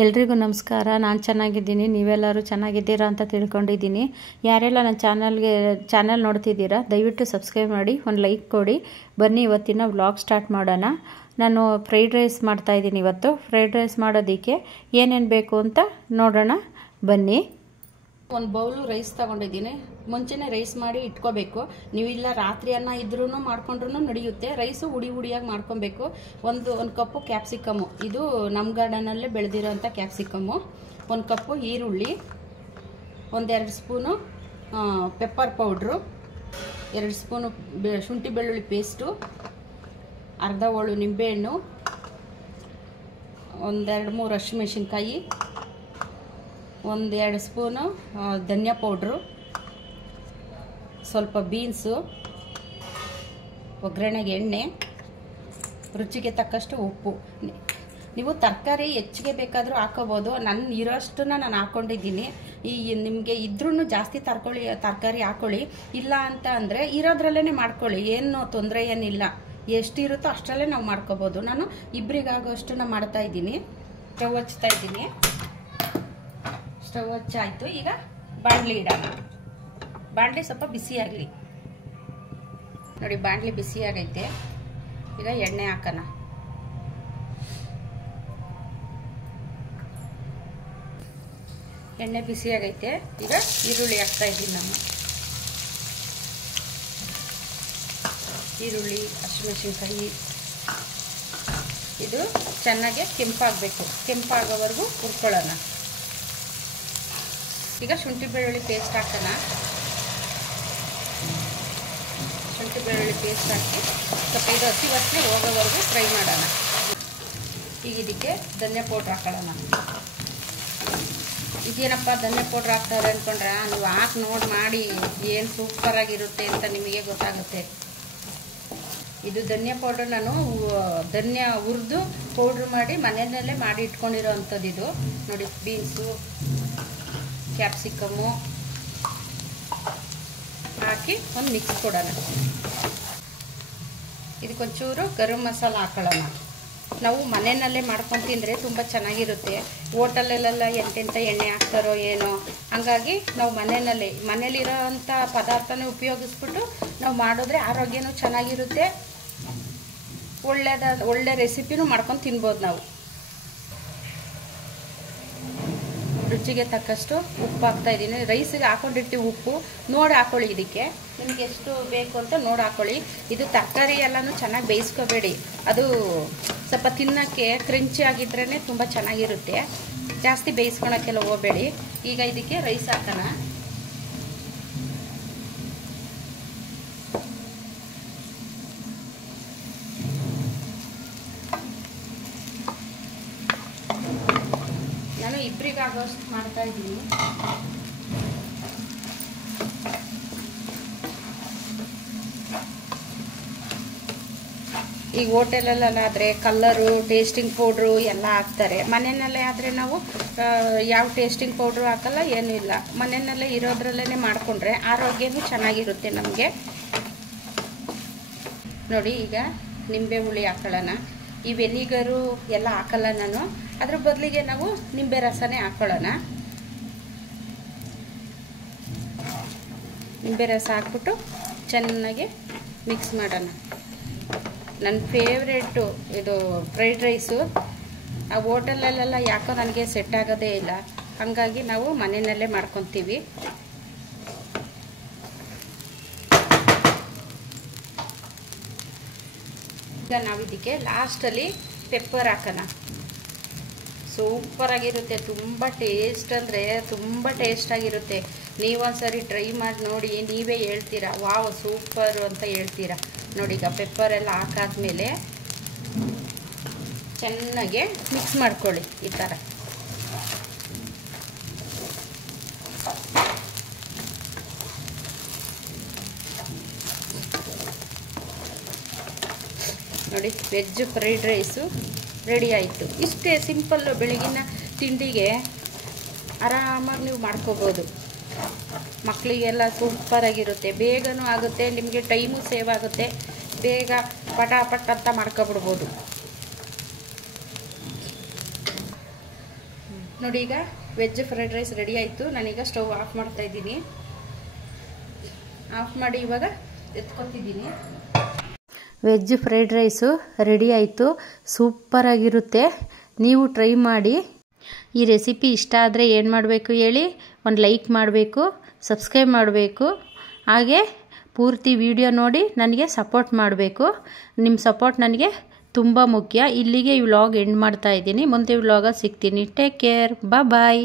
ಎಲ್ರಿಗೂ ನಮಸ್ಕಾರ. ನಾನು ಚೆನ್ನಾಗಿದ್ದೀನಿ, ನೀವೆಲ್ಲರೂ ಚೆನ್ನಾಗಿದ್ದೀರಾ ಅಂತ ತಿಳ್ಕೊಂಡಿದ್ದೀನಿ. ಯಾರೆಲ್ಲ ನನ್ನ ಚಾನಲ್ ನೋಡ್ತಿದ್ದೀರಾ ದಯವಿಟ್ಟು ಸಬ್ಸ್ಕ್ರೈಬ್ ಮಾಡಿ, ಒಂದು ಲೈಕ್ ಕೊಡಿ. ಬನ್ನಿ ಇವತ್ತಿನ ವ್ಲಾಗ್ ಸ್ಟಾರ್ಟ್ ಮಾಡೋಣ. ನಾನು ಫ್ರೈಡ್ ರೈಸ್ ಮಾಡ್ತಾಯಿದ್ದೀನಿ. ಇವತ್ತು ಫ್ರೈಡ್ ರೈಸ್ ಮಾಡೋದಕ್ಕೆ ಏನೇನು ಬೇಕು ಅಂತ ನೋಡೋಣ ಬನ್ನಿ. ಒಂದು ಬೌಲು ರೈಸ್ ತಗೊಂಡಿದ್ದೀನಿ. ಮುಂಚೆನೇ ರೈಸ್ ಮಾಡಿ ಇಟ್ಕೋಬೇಕು. ನೀವಿಲ್ಲ ರಾತ್ರಿ ಅನ್ನ ಇದ್ರೂ ಮಾಡ್ಕೊಂಡ್ರೂ ನಡೆಯುತ್ತೆ. ರೈಸು ಹುಡಿಯಾಗಿ ಮಾಡ್ಕೊಬೇಕು. ಒಂದು ಕಪ್ಪು ಕ್ಯಾಪ್ಸಿಕಮ್ಮು, ಇದು ನಮ್ಮ ಗಾರ್ಡನಲ್ಲೇ ಬೆಳೆದಿರೋಂಥ ಕ್ಯಾಪ್ಸಿಕಮ್ಮು. ಒಂದು ಕಪ್ಪು ಈರುಳ್ಳಿ, ಒಂದೆರಡು ಸ್ಪೂನು ಪೆಪ್ಪರ್ ಪೌಡ್ರು, 2 ಸ್ಪೂನು ಶುಂಠಿ ಬೆಳ್ಳುಳ್ಳಿ ಪೇಸ್ಟು, ಅರ್ಧ ಹೋಳು ನಿಂಬೆಹಣ್ಣು, 1-2-3 ಹಸಿಮೆಣಸಿನ್ಕಾಯಿ, 1-2 ಸ್ಪೂನು ಧನಿಯಾ ಪೌಡ್ರು, ಸ್ವಲ್ಪ ಬೀನ್ಸು, ಒಗ್ಗರಣೆಗೆ ಎಣ್ಣೆ, ರುಚಿಗೆ ತಕ್ಕಷ್ಟು ಉಪ್ಪು. ನೀವು ತರಕಾರಿ ಹೆಚ್ಚಿಗೆ ಬೇಕಾದರೂ ಹಾಕೋಬೋದು. ನನ್ನ ಇರೋಷ್ಟನ್ನ ನಾನು ಹಾಕ್ಕೊಂಡಿದ್ದೀನಿ. ನಿಮಗೆ ಇದ್ರೂ ಜಾಸ್ತಿ ತರಕಾರಿ ಹಾಕೊಳ್ಳಿ. ಇಲ್ಲ ಅಂತ ಅಂದರೆ ಇರೋದ್ರಲ್ಲೇ ಮಾಡ್ಕೊಳ್ಳಿ, ಏನು ತೊಂದರೆ ಏನಿಲ್ಲ. ಎಷ್ಟಿರುತ್ತೋ ಅಷ್ಟರಲ್ಲೇ ನಾವು ಮಾಡ್ಕೋಬೋದು. ನಾನು ಇಬ್ಬರಿಗಾಗೋಷ್ಟನ್ನ ಮಾಡ್ತಾ ಇದ್ದೀನಿ. ಸ್ಟವ್ ಹಚ್ತಾ ಇದ್ದೀನಿ. ಸ್ಟವ್ ಹಚ್ಚಾಯಿತು. ಈಗ ಬಾಣಲಿ ಇಡೋಣ. ಬಾಣಲಿ ಸ್ವಲ್ಪ ಬಿಸಿಯಾಗಲಿ. ನೋಡಿ, ಬಾಣಲಿ ಬಿಸಿಯಾಗೈತೆ. ಈಗ ಎಣ್ಣೆ ಹಾಕೋಣ. ಎಣ್ಣೆ ಬಿಸಿಯಾಗೈತೆ. ಈಗ ಈರುಳ್ಳಿ ಹಾಕ್ತಾ ಇದ್ದೀನಿ ನಾನು. ಈರುಳ್ಳಿ, ಹಸಿಮೆಣಸಿನ್ಕಾಯಿ ಇದು ಚೆನ್ನಾಗಿ ಕೆಂಪಾಗಬೇಕು. ಕೆಂಪಾಗೋವರೆಗೂ ಹುರ್ಕೊಳ್ಳೋಣ. ಈಗ ಶುಂಠಿ ಬೆಳ್ಳುಳ್ಳಿ ಪೇಸ್ಟ್ ಹಾಕೋಣ. ಶುಂಠಿ ಬೆಳ್ಳುಳ್ಳಿ ಪೇಸ್ಟ್ ಹಾಕಿ ಸ್ವಲ್ಪ ಇದು ಹಸಿ ವಾಸನೆ ಹೋಗೋವರೆಗೂ ಫ್ರೈ ಮಾಡೋಣ. ಈಗ ಇದಕ್ಕೆ ಧನಿಯಾ ಪೌಡ್ರ್ ಹಾಕೊಳ್ಳೋಣ. ಇದೇನಪ್ಪ ಧನಿಯಾ ಪೌಡ್ರ್ ಹಾಕ್ತಾರೆ ಅಂದ್ಕೊಂಡ್ರೆ, ನೀವು ಹಾಕಿ ಮಾಡಿ ಏನು ಸೂಪರಾಗಿರುತ್ತೆ ಅಂತ ನಿಮಗೆ ಗೊತ್ತಾಗುತ್ತೆ. ಇದು ಧನಿಯಾ ಪೌಡ್ರ್ ನಾನು ಧನಿಯಾ ಹುರಿದು ಪೌಡ್ರ್ ಮಾಡಿ ಮನೆಯಲ್ಲೇ ಮಾಡಿ ಇಟ್ಕೊಂಡಿರೋ ಅಂಥದ್ದು. ಇದು ನೋಡಿ, ಬೀನ್ಸು, ಕ್ಯಾಪ್ಸಿಕಮ್ಮು ಹಾಕಿ ಒಂದು ಮಿಕ್ಸ್ ಕೊಡೋಣ. ಇದಕ್ಕೊಂಚೂರು ಗರಂ ಮಸಾಲ ಹಾಕೊಳ್ಳೋಣ. ನಾವು ಮನೆಯಲ್ಲೇ ಮಾಡ್ಕೊಂಡು ತಿಂದರೆ ತುಂಬ ಚೆನ್ನಾಗಿರುತ್ತೆ. ಹೋಟೆಲಲ್ಲೆಲ್ಲ ಎಂತೆಂಥ ಎಣ್ಣೆ ಹಾಕ್ತಾರೋ ಏನೋ, ಹಂಗಾಗಿ ನಾವು ಮನೇಲಿರೋ ಅಂಥ ಪದಾರ್ಥನೇ ಉಪಯೋಗಿಸ್ಬಿಟ್ಟು ನಾವು ಮಾಡಿದ್ರೆ ಆರೋಗ್ಯನೂ ಚೆನ್ನಾಗಿರುತ್ತೆ. ಒಳ್ಳೆ ರೆಸಿಪಿನೂ ಮಾಡ್ಕೊಂಡು ತಿನ್ಬೋದು ನಾವು. ರುಚಿಗೆ ತಕ್ಕಷ್ಟು ಉಪ್ಪು ಹಾಕ್ತಾ ಇದ್ದೀನಿ. ರೈಸಿಗೆ ಹಾಕೊಂಡಿರ್ತೀವಿ ಉಪ್ಪು, ನೋಡಿ ಹಾಕೊಳ್ಳಿ. ಇದಕ್ಕೆ ನಿಮ್ಗೆ ಎಷ್ಟು ಬೇಕು ಅಂತ ನೋಡಿ ಹಾಕೊಳ್ಳಿ. ಇದು ತರಕಾರಿ ಎಲ್ಲನೂ ಚೆನ್ನಾಗಿ ಬೇಯಿಸ್ಕೋಬೇಡಿ. ಅದು ಸ್ವಲ್ಪ ತಿನ್ನೋಕ್ಕೆ ಕ್ರಂಚಿ ಆಗಿದ್ರೇ ತುಂಬ ಚೆನ್ನಾಗಿರುತ್ತೆ. ಜಾಸ್ತಿ ಬೇಯಿಸ್ಕೊಳಕ್ಕೆಲ್ಲ ಹೋಗಬೇಡಿ. ಈಗ ಇದಕ್ಕೆ ರೈಸ್ ಹಾಕೋಣ. ನಾನು ಇಬ್ಬರಿಗಾಗೋಷ್ಟು ಮಾಡ್ತಾ ಇದ್ದೀನಿ. ಈಗ ಹೋಟೆಲಲ್ಲಾದರೆ ಕಲ್ಲರು, ಟೇಸ್ಟಿಂಗ್ ಪೌಡ್ರು ಎಲ್ಲ ಹಾಕ್ತಾರೆ. ಮನೆಯಲ್ಲೇ ಆದರೆ ನಾವು ಯಾವ ಟೇಸ್ಟಿಂಗ್ ಪೌಡ್ರು ಹಾಕಲ್ಲ, ಏನೂ ಇಲ್ಲ. ಮನೆಯಲ್ಲೇ ಇರೋದ್ರಲ್ಲೇ ಮಾಡಿಕೊಂಡ್ರೆ ಆರೋಗ್ಯನೂ ಚೆನ್ನಾಗಿರುತ್ತೆ ನಮಗೆ. ನೋಡಿ, ಈಗ ನಿಂಬೆ ಹುಳಿ ಹಾಕೊಳ್ಳೋಣ. ಈ ವೆನಿಗರು ಎಲ್ಲ ಹಾಕಲ್ಲ ನಾನು. ಅದ್ರ ಬದಲಿಗೆ ನಾವು ನಿಂಬೆ ರಸನೇ ಹಾಕ್ಕೊಳ್ಳೋಣ. ನಿಂಬೆ ರಸ ಹಾಕ್ಬಿಟ್ಟು ಚೆನ್ನಾಗಿ ಮಿಕ್ಸ್ ಮಾಡೋಣ. ನನ್ನ ಫೇವ್ರೇಟು ಇದು ಫ್ರೈಡ್ ರೈಸು. ಆ ಹೋಟೆಲಲ್ಲೆಲ್ಲ ಯಾಕೋ ನನಗೆ ಸೆಟ್ ಆಗೋದೇ ಇಲ್ಲ. ಹಾಗಾಗಿ ನಾವು ಮನೆಯಲ್ಲೇ ಮಾಡ್ಕೊತೀವಿ. ಈಗ ನಾವು ಇದಕ್ಕೆ ಲಾಸ್ಟಲ್ಲಿ ಪೆಪ್ಪರ್ ಹಾಕೋಣ. ಸೂಪರಾಗಿರುತ್ತೆ. ತುಂಬ ಟೇಸ್ಟ್ ಅಂದರೆ ತುಂಬ ಟೇಸ್ಟಾಗಿರುತ್ತೆ. ನೀವೊಂದ್ಸರಿ ಟ್ರೈ ಮಾಡಿ ನೋಡಿ, ನೀವೇ ಹೇಳ್ತೀರಾ ವಾವ್ ಸೂಪರು ಅಂತ ಹೇಳ್ತೀರಾ. ನೋಡಿ, ಈಗ ಪೆಪ್ಪರ್ ಎಲ್ಲ ಹಾಕಾದ್ಮೇಲೆ ಚೆನ್ನಾಗಿ ಮಿಕ್ಸ್ ಮಾಡ್ಕೊಳ್ಳಿ. ಈ ಥರ ನೋಡಿ, ವೆಜ್ ಫ್ರೈಡ್ ರೈಸು ರೆಡಿ ಆಯಿತು. ಇಷ್ಟೇ ಸಿಂಪಲ್ಲು. ಬೆಳಗಿನ ತಿಂಡಿಗೆ ಆರಾಮಾಗಿ ನೀವು ಮಾಡ್ಕೋಬೋದು. ಮಕ್ಕಳಿಗೆಲ್ಲ ಸೂಪರಾಗಿರುತ್ತೆ. ಬೇಗನೂ ಆಗುತ್ತೆ, ನಿಮಗೆ ಟೈಮು ಸೇವ್ ಆಗುತ್ತೆ. ಬೇಗ ಪಟಾಪಟ್ ಅಂತ ಮಾಡ್ಕೊಬಿಡ್ಬೋದು. ನೋಡಿ ಈಗ ವೆಜ್ ಫ್ರೈಡ್ ರೈಸ್ ರೆಡಿ ಆಯಿತು. ನಾನೀಗ ಸ್ಟವ್ ಆಫ್ ಮಾಡ್ತಾ ಇದ್ದೀನಿ. ಆಫ್ ಮಾಡಿ ಇವಾಗ ಎತ್ಕೊತಿದ್ದೀನಿ. ವೆಜ್ ಫ್ರೈಡ್ ರೈಸು ರೆಡಿ ಆಯಿತು. ಸೂಪರಾಗಿರುತ್ತೆ. ನೀವು ಟ್ರೈ ಮಾಡಿ. ಈ ರೆಸಿಪಿ ಇಷ್ಟ ಆದರೆ ಏನು ಮಾಡಬೇಕು ಹೇಳಿ? ಒಂದು ಲೈಕ್ ಮಾಡಬೇಕು, ಸಬ್ಸ್ಕ್ರೈಬ್ ಮಾಡಬೇಕು, ಹಾಗೆ ಪೂರ್ತಿ ವಿಡಿಯೋ ನೋಡಿ ನನಗೆ ಸಪೋರ್ಟ್ ಮಾಡಬೇಕು. ನಿಮ್ಮ ಸಪೋರ್ಟ್ ನನಗೆ ತುಂಬ ಮುಖ್ಯ. ಇಲ್ಲಿಗೆ ಈ ವ್ಲಾಗ್ ಎಂಡ್ ಮಾಡ್ತಾ ಇದ್ದೀನಿ. ಮುಂದೆ ವ್ಲಾಗ ಸಿಗ್ತೀನಿ. Take care. ಬಾಯ್.